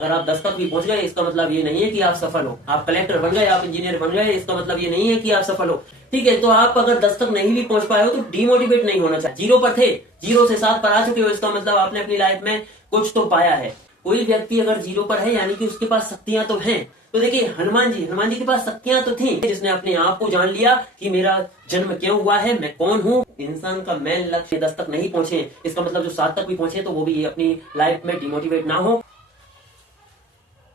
अगर आप 10 तक भी पहुंच गए इसका मतलब ये नहीं है कि आप सफल हो। आप कलेक्टर बन गए, आप इंजीनियर बन गए, इसका मतलब ये नहीं है कि आप सफल हो। ठीक है, तो आप अगर 10 तक नहीं भी पहुंच पाए हो तो डिमोटिवेट नहीं होना चाहिए। 0 पर थे, 0 से 7 पर आ चुके हो, इसका मतलब आपने अपनी लाइफ में कुछ तो पाया है। कोई व्यक्ति अगर 0 पर है यानी कि उसके पास शक्तियां तो हैं। तो देखिए हनुमान जी के पास शक्तियां तो थी, जिसने अपने आप को जान लिया कि मेरा जन्म क्यों हुआ है, मैं कौन हूँ। इंसान का मेन लक्ष्य 10 तक नहीं पहुंचे, इसका मतलब जो 7 तक भी पहुंचे तो वो भी अपनी लाइफ में डिमोटिवेट ना हो।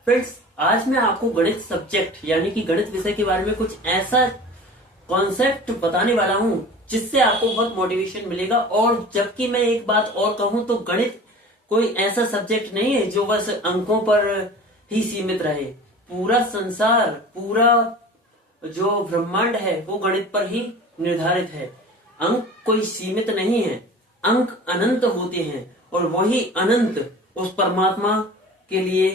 फ्रेंड्स, आज मैं आपको गणित सब्जेक्ट यानी कि गणित विषय के बारे में कुछ ऐसा कॉन्सेप्ट बताने वाला हूं जिससे आपको बहुत मोटिवेशन मिलेगा। और जबकि मैं एक बात और कहूं तो गणित कोई ऐसा सब्जेक्ट नहीं है जो बस अंकों पर ही सीमित रहे। पूरा संसार, पूरा जो ब्रह्मांड है वो गणित पर ही निर्धारित है। अंक कोई सीमित नहीं है, अंक अनंत होते हैं और वही अनंत उस परमात्मा के लिए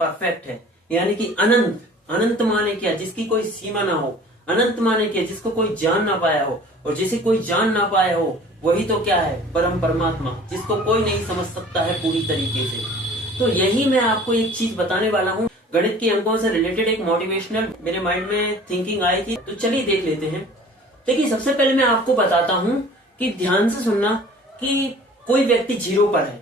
परफेक्ट है। यानी कि अनंत, अनंत माने क्या, जिसकी कोई सीमा ना हो। अनंत माने क्या, जिसको कोई जान ना पाया हो, और जिसे कोई जान ना पाया हो वही तो क्या है, परम परमात्मा, जिसको कोई नहीं समझ सकता है पूरी तरीके से। तो यही मैं आपको एक चीज बताने वाला हूँ। गणित के अंकों से रिलेटेड एक मोटिवेशनल मेरे माइंड में थिंकिंग आई थी, तो चलिए देख लेते हैं। देखिए सबसे पहले मैं आपको बताता हूँ कि ध्यान से सुनना कि कोई व्यक्ति 0 पर है।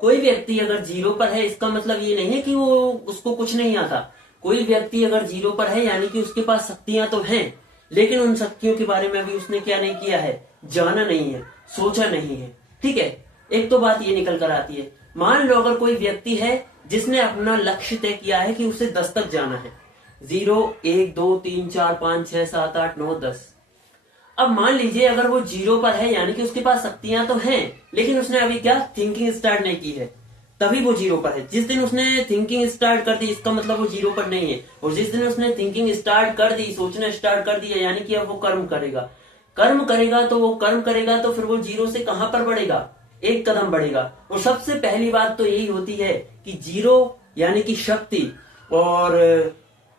कोई व्यक्ति अगर 0 पर है इसका मतलब ये नहीं है कि वो उसको कुछ नहीं आता। कोई व्यक्ति अगर 0 पर है यानी कि उसके पास शक्तियां तो हैं, लेकिन उन शक्तियों के बारे में अभी उसने क्या नहीं किया है, जाना नहीं है, सोचा नहीं है। ठीक है, एक तो बात ये निकल कर आती है। मान लो अगर कोई व्यक्ति है जिसने अपना लक्ष्य तय किया है कि उसे 10 तक जाना है, 0 1 2 3 4 5 6 7 8 9 10। अब मान लीजिए अगर वो 0 पर है यानी कि उसके पास शक्तियां तो हैं, लेकिन उसने अभी क्या थिंकिंग स्टार्ट नहीं की है, तभी वो 0 पर है। जिस दिन उसने थिंकिंग स्टार्ट कर दी इसका मतलब वो 0 पर नहीं है। और जिस दिन उसने थिंकिंग स्टार्ट कर दी, सोचना स्टार्ट कर दिया, यानी कि अब वो कर्म करेगा। कर्म करेगा तो वो कर्म करेगा तो फिर वो 0 से कहां पर बढ़ेगा, एक कदम बढ़ेगा। और सबसे पहली बात तो यही होती है कि 0 यानी कि शक्ति, और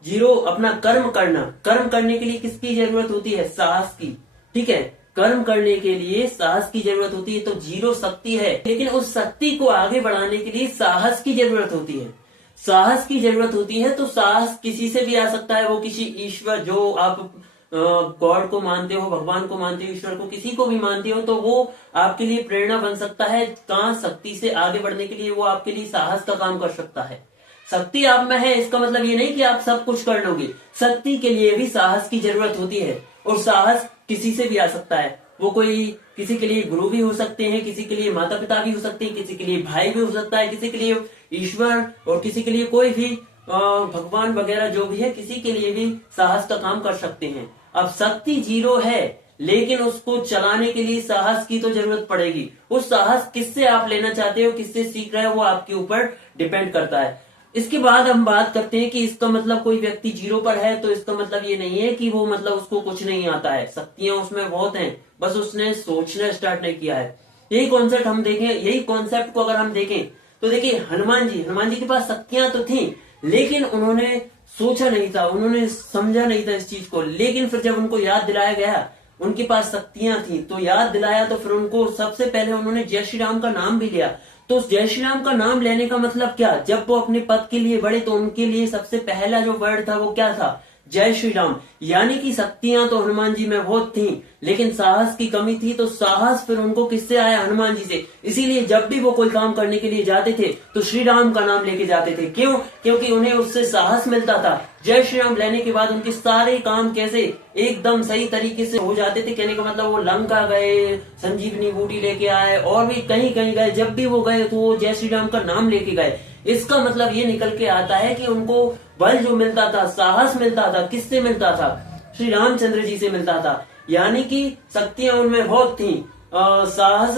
0 अपना कर्म करना। कर्म करने के लिए किसकी जरूरत होती है, साहस की। ठीक है, कर्म करने के लिए साहस की जरूरत होती है। तो 0 शक्ति है, लेकिन उस शक्ति को आगे बढ़ाने के लिए साहस की जरूरत होती है। साहस की जरूरत होती है तो साहस किसी से भी आ सकता है। वो किसी ईश्वर, जो आप गॉड को मानते हो, भगवान को मानते हो, ईश्वर को, किसी को भी मानते हो, तो वो आपके लिए प्रेरणा बन सकता है। कहां, शक्ति से आगे बढ़ने के लिए वो आपके लिए साहस का काम कर सकता है। शक्ति आप में है इसका मतलब ये नहीं कि आप सब कुछ कर लोगे। शक्ति के लिए भी साहस की जरूरत होती है, और साहस किसी से भी आ सकता है। वो कोई, किसी के लिए गुरु भी हो सकते हैं, किसी के लिए माता पिता भी हो सकते हैं, किसी के लिए भाई भी हो सकता है, किसी के लिए ईश्वर, और किसी के लिए कोई भी भगवान वगैरह जो भी है, किसी के लिए भी साहस का काम कर सकते हैं। अब शक्ति 0 है, लेकिन उसको चलाने के लिए साहस की तो जरूरत पड़ेगी। उस साहस किससे आप लेना चाहते हो, किससे सीख रहे हो, वो आपके ऊपर डिपेंड करता है। इसके बाद हम बात करते हैं कि इसका मतलब कोई व्यक्ति 0 पर है तो इसका मतलब ये नहीं है कि वो मतलब उसको कुछ नहीं आता है। शक्तियां उसमें बहुत हैं, बस उसने सोचना स्टार्ट नहीं किया है। यही कॉन्सेप्ट हम देखें, यही कॉन्सेप्ट को अगर हम देखें तो देखिए हनुमान जी के पास शक्तियां तो थी, लेकिन उन्होंने सोचा नहीं था, उन्होंने समझा नहीं था इस चीज को। लेकिन फिर जब उनको याद दिलाया गया उनके पास शक्तियां थी, तो याद दिलाया, तो फिर उनको सबसे पहले उन्होंने जय श्री राम का नाम भी लिया। तो जय श्री राम का नाम लेने का मतलब क्या, जब वो अपने पद के लिए बढ़े तो उनके लिए सबसे पहला जो वर्ड था वो क्या था, जय श्री राम। यानी कि शक्तियां तो हनुमान जी में बहुत थी, लेकिन साहस की कमी थी। तो साहस फिर उनको किससे आया, हनुमान जी से। इसीलिए जब भी वो कोई काम करने के लिए जाते थे तो श्री राम का नाम लेके जाते थे। क्यों, क्योंकि उन्हें उससे साहस मिलता था। जय श्री राम लेने के बाद उनके सारे काम कैसे एकदम सही तरीके से हो जाते थे। कहने का मतलब वो लंका गए, संजीवनी बूटी लेके आए, और भी कहीं कहीं गए, जब भी वो गए तो वो जय श्री राम का नाम लेके गए। इसका मतलब ये निकल के आता है कि उनको बल जो मिलता था, साहस मिलता था, किससे मिलता था, श्री रामचंद्र जी से मिलता था। यानी कि शक्तियां उनमें बहुत थी, साहस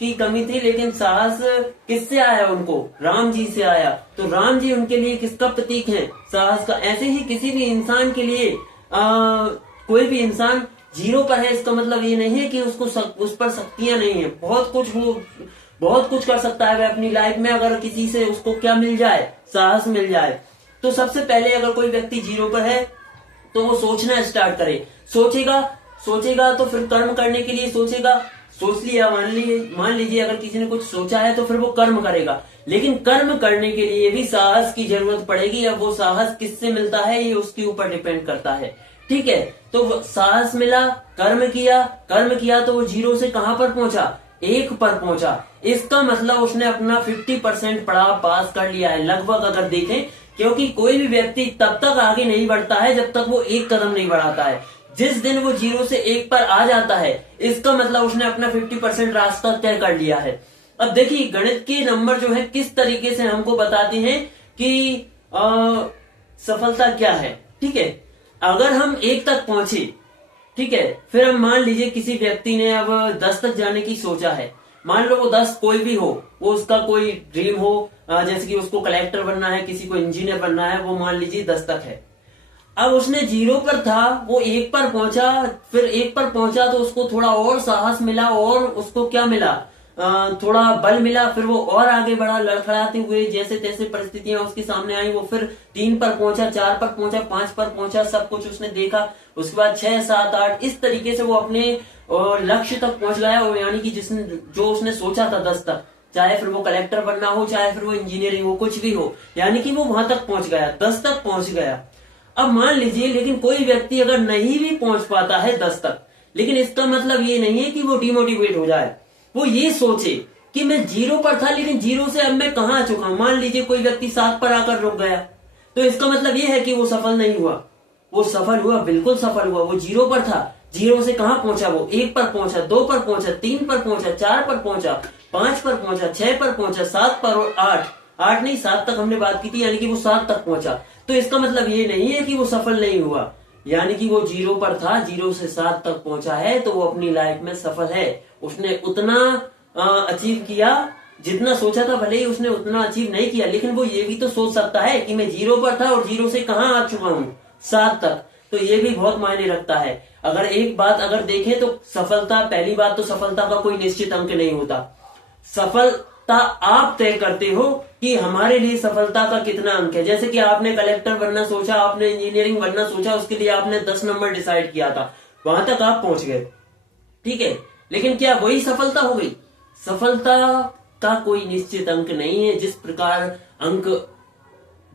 की कमी थी, लेकिन साहस किससे आया उनको, राम जी से आया। तो राम जी उनके लिए किसका प्रतीक है, साहस का। ऐसे ही किसी भी इंसान के लिए कोई भी इंसान 0 पर है इसका मतलब ये नहीं है कि उसको उस पर शक्तियां नहीं है। बहुत कुछ कर सकता है वह अपनी लाइफ में, अगर किसी से उसको क्या मिल जाए, साहस मिल जाए। तो सबसे पहले अगर कोई व्यक्ति 0 पर है तो वो सोचना स्टार्ट करे। सोचेगा तो फिर कर्म करने के लिए सोचेगा, सोच लिया, मान लीजिए अगर किसी ने कुछ सोचा है तो फिर वो कर्म करेगा, लेकिन कर्म करने के लिए भी साहस की जरूरत पड़ेगी। अब वो साहस किससे मिलता है ये उसके ऊपर डिपेंड करता है। ठीक है, तो साहस मिला, कर्म किया तो वो 0 से कहां पर पहुंचा, 1 पर पहुंचा। इसका मतलब उसने अपना 50% पड़ाव पास कर लिया है लगभग, अगर देखें, क्योंकि कोई भी व्यक्ति तब तक आगे नहीं बढ़ता है जब तक वो 1 कदम नहीं बढ़ाता है। जिस दिन वो 0 से 1 पर आ जाता है, इसका मतलब उसने अपना 50% रास्ता तय कर लिया है। अब देखिए गणित के नंबर जो है किस तरीके से हमको बताते हैं कि सफलता क्या है। ठीक है, अगर हम 1 तक पहुंचे, ठीक है, फिर हम मान लीजिए किसी व्यक्ति ने अब 10 तक जाने की सोचा है। मान लो वो 10 कोई भी हो, वो उसका कोई ड्रीम हो, जैसे कि उसको कलेक्टर बनना है, किसी को इंजीनियर बनना है, वो मान लीजिए 10 तक है। अब उसने 0 पर था, वो 1 पर पहुंचा, फिर 1 पर पहुंचा तो उसको थोड़ा और साहस मिला और उसको क्या मिला, थोड़ा बल मिला, फिर वो और आगे बढ़ा लड़खड़ाते हुए, जैसे तैसे परिस्थितियां उसके सामने आई, वो फिर 3 पर पहुंचा, 4 पर पहुंचा, 5 पर पहुंचा, सब कुछ उसने देखा। उसके बाद 6, 7, 8 इस तरीके से वो अपने लक्ष्य तक पहुंच गया। और यानी कि जो उसने सोचा था 10 तक, चाहे फिर वो कलेक्टर बनना हो, चाहे फिर वो इंजीनियरिंग हो, कुछ भी हो, यानी कि वो वहां तक पहुंच गया, 10 तक पहुंच गया। अब मान लीजिए लेकिन कोई व्यक्ति अगर नहीं भी पहुंच पाता है 10 तक, लेकिन इसका मतलब ये नहीं है कि वो डिमोटिवेट हो जाए। वो ये सोचे कि मैं 0 पर था, लेकिन 0 से अब मैं कहां आ चुका हूं। मान लीजिए कोई व्यक्ति 7 पर आकर रुक गया, तो इसका मतलब ये है कि वो सफल नहीं हुआ। वो सफल हुआ, बिल्कुल सफल हुआ। वो 0 पर था, 0 से कहां पहुंचा, वो 1 पर पहुंचा, 2 पर पहुंचा, 3 पर पहुंचा, 4 पर पहुंचा, 5 पर पहुंचा, 6 पर पहुंचा, 7 पर, और 8 नहीं 7 तक हमने बात की थी, यानी कि वो 7 तक पहुंचा। तो इसका मतलब ये नहीं है कि वो सफल नहीं हुआ, यानी कि वो 0 पर था, 0 से 7 तक पहुंचा है, तो वो अपनी लाइफ में सफल है। उसने उतना अचीव किया जितना सोचा था, भले ही उसने उतना अचीव नहीं किया, लेकिन वो ये भी तो सोच सकता है कि मैं 0 पर था और 0 से कहां आ चुका हूं, 7 तक। तो ये भी बहुत मायने रखता है। अगर एक बात अगर देखें तो सफलता, पहली बात तो सफलता का कोई निश्चित अंक नहीं होता। सफलता आप तय करते हो कि हमारे लिए सफलता का कितना अंक है। जैसे कि आपने कलेक्टर बनना सोचा, आपने इंजीनियरिंग बनना सोचा, उसके लिए आपने 10 नंबर डिसाइड किया था, वहां तक आप पहुंच गए, ठीक है, लेकिन क्या वही सफलता हो गई? सफलता का कोई निश्चित अंक नहीं है। जिस प्रकार अंक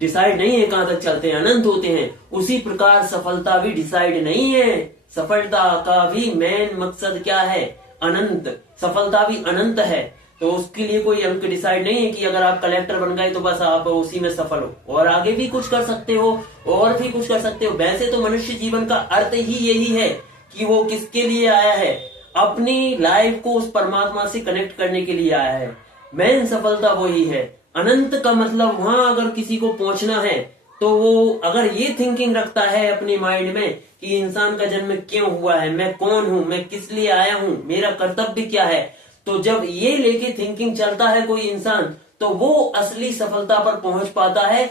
डिसाइड नहीं है कहां तक चलते हैं, अनंत होते हैं, उसी प्रकार सफलता भी डिसाइड नहीं है। सफलता का भी मेन मकसद क्या है? अनंत। सफलता भी अनंत है, तो उसके लिए कोई अंक डिसाइड नहीं है कि अगर आप कलेक्टर बन गए तो बस आप उसी में सफल हो, और आगे भी कुछ कर सकते हो, और भी कुछ कर सकते हो। वैसे तो मनुष्य जीवन का अर्थ ही यही है कि वो किसके लिए आया है? अपनी लाइफ को उस परमात्मा से कनेक्ट करने के लिए आया है। मेन सफलता वही है। अनंत का मतलब वहां अगर किसी को पहुंचना है तो वो अगर ये थिंकिंग रखता है अपने माइंड में कि इंसान का जन्म क्यों हुआ है, मैं कौन हूं, मैं किस लिए आया हूं, मेरा कर्तव्य क्या है, तो जब ये लेके थिंकिंग चलता है कोई इंसान, तो वो असली सफलता पर पहुंच पाता है।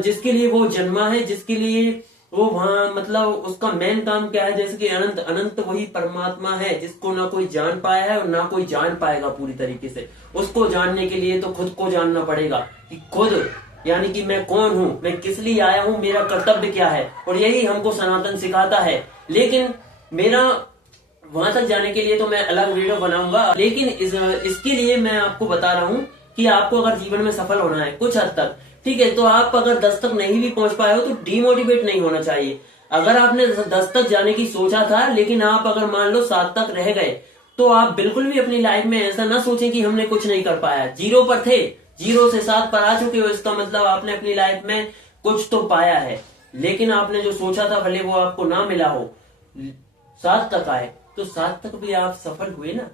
जिसके लिए वो जन्मा है, जिसके लिए वो वहां, मतलब उसका मेन काम क्या है? जैसे कि अनंत, अनंत वही परमात्मा है जिसको ना कोई जान पाया है और ना कोई जान पाएगा पूरी तरीके से। उसको जानने के लिए तो खुद को जानना पड़ेगा कि खुद, यानी कि मैं कौन हूं, मैं किस लिए आया हूं, मेरा कर्तव्य क्या है। और यही हमको सनातन सिखाता है। लेकिन मेरा वहां तक जाने के लिए तो मैं अलग वीडियो बनाऊंगा, लेकिन इसके लिए मैं आपको बता रहा हूं कि आपको अगर जीवन में सफल होना है कुछ हद तक, ठीक है, तो आप अगर 10 तक नहीं भी पहुंच पाए हो तो डीमोटिवेट नहीं होना चाहिए। अगर आपने 10 तक जाने की सोचा था, लेकिन आप अगर मान लो 7 तक रह गए, तो आप बिल्कुल भी अपनी लाइफ में ऐसा ना सोचें कि हमने कुछ नहीं कर पाया। 0 पर थे, 0 से 7 पर आ चुके हो, इसका मतलब आपने अपनी लाइफ में कुछ तो पाया है। लेकिन आपने जो सोचा था भले वो आपको ना मिला हो, 7 तक आए तो 7 तक भी आप सफल हुए ना।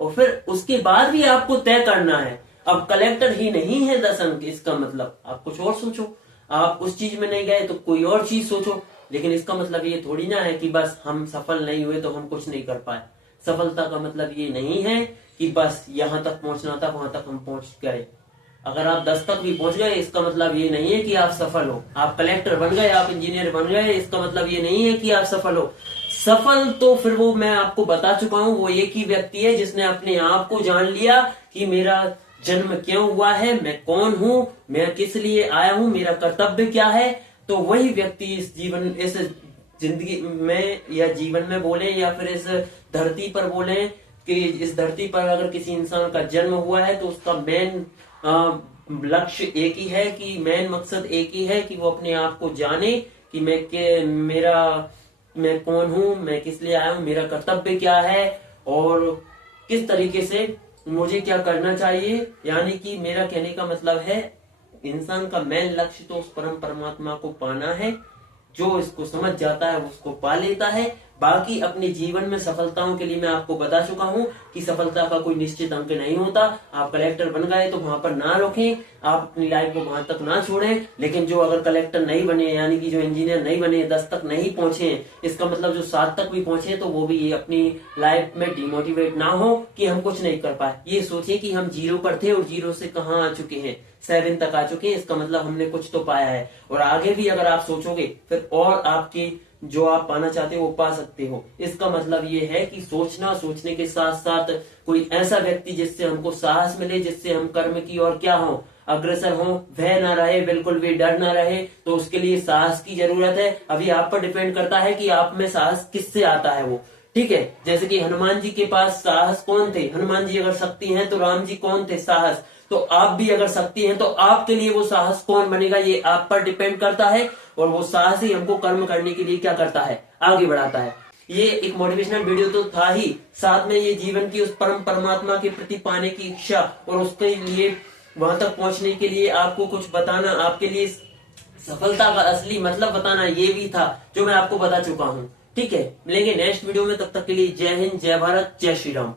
और फिर उसके बाद भी आपको तय करना है। अब कलेक्टर ही नहीं है 10 अंक, इसका मतलब आप कुछ और सोचो। आप उस चीज में नहीं गए तो कोई और चीज सोचो। लेकिन इसका मतलब ये थोड़ी ना है कि बस हम सफल नहीं हुए तो हम कुछ नहीं कर पाए। सफलता का मतलब ये नहीं है कि बस यहां तक पहुंचना था वहां तक हम पहुंच गए। अगर आप 10 तक भी पहुंच गए, इसका मतलब ये नहीं है कि आप सफल हो। आप कलेक्टर बन गए, आप इंजीनियर बन गए, इसका मतलब ये नहीं है कि आप सफल हो। सफल तो फिर वो मैं आपको बता चुका हूं, वो एक ही व्यक्ति है जिसने अपने आप को जान लिया कि मेरा जन्म क्यों हुआ है, मैं कौन हूं, मैं किस लिए आया हूं, मेरा कर्तव्य क्या है। तो वही व्यक्ति इस जिंदगी में या जीवन में बोले या फिर इस धरती पर बोले कि इस धरती पर अगर किसी इंसान का जन्म हुआ है तो उसका मेन लक्ष्य एक ही है, कि मेन मकसद एक ही है कि वो अपने आप को जाने कि मैं कौन हूँ, मैं किस लिए आया हूँ, मेरा कर्तव्य क्या है और किस तरीके से मुझे क्या करना चाहिए। यानी कि मेरा कहने का मतलब है इंसान का मेन लक्ष्य तो उस परम परमात्मा को पाना है। जो इसको समझ जाता है वो उसको पा लेता है। बाकी अपने जीवन में सफलताओं के लिए मैं आपको बता चुका हूँ कि सफलता का कोई निश्चित अंक नहीं होता। आप कलेक्टर बन गए तो वहां पर ना रोकें, आप अपनी लाइफ को वहां तक ना छोड़ें। लेकिन जो अगर कलेक्टर नहीं बने, यानी कि जो इंजीनियर नहीं बने, 10 तक नहीं पहुंचे, इसका मतलब जो 7 तक भी पहुंचे तो वो भी ये अपनी लाइफ में डिमोटिवेट ना हो कि हम कुछ नहीं कर पाए। ये सोचे कि हम 0 पर थे और 0 से कहाँ आ चुके हैं, 7 तक आ चुके हैं। इसका मतलब हमने कुछ तो पाया है और आगे भी अगर आप सोचोगे फिर और आपकी जो आप पाना चाहते हो वो पा सकते हो। इसका मतलब ये है कि सोचने के साथ साथ कोई ऐसा व्यक्ति जिससे हमको साहस मिले, जिससे हम कर्म की और क्या हो, अग्रसर हो, भय ना रहे, बिल्कुल भी डर ना रहे। तो उसके लिए साहस की जरूरत है। अभी आप पर डिपेंड करता है कि आप में साहस किससे आता है वो। ठीक है, जैसे कि हनुमान जी के पास साहस कौन थे? हनुमान जी अगर शक्ति हैं तो राम जी कौन थे? साहस। तो आप भी अगर शक्ति हैं तो आपके लिए वो साहस कौन बनेगा, ये आप पर डिपेंड करता है। और वो साहस ही हमको कर्म करने के लिए क्या करता है, आगे बढ़ाता है। ये एक मोटिवेशनल वीडियो तो था ही, साथ में ये जीवन की उस परम परमात्मा के प्रति पाने की इच्छा और उसके लिए वहां तक पहुंचने के लिए आपको कुछ बताना, आपके लिए सफलता का असली मतलब बताना, ये भी था जो मैं आपको बता चुका हूँ। ठीक है, मिलेंगे नेक्स्ट वीडियो में, तब तक के लिए जय हिंद, जय भारत, जय श्री राम।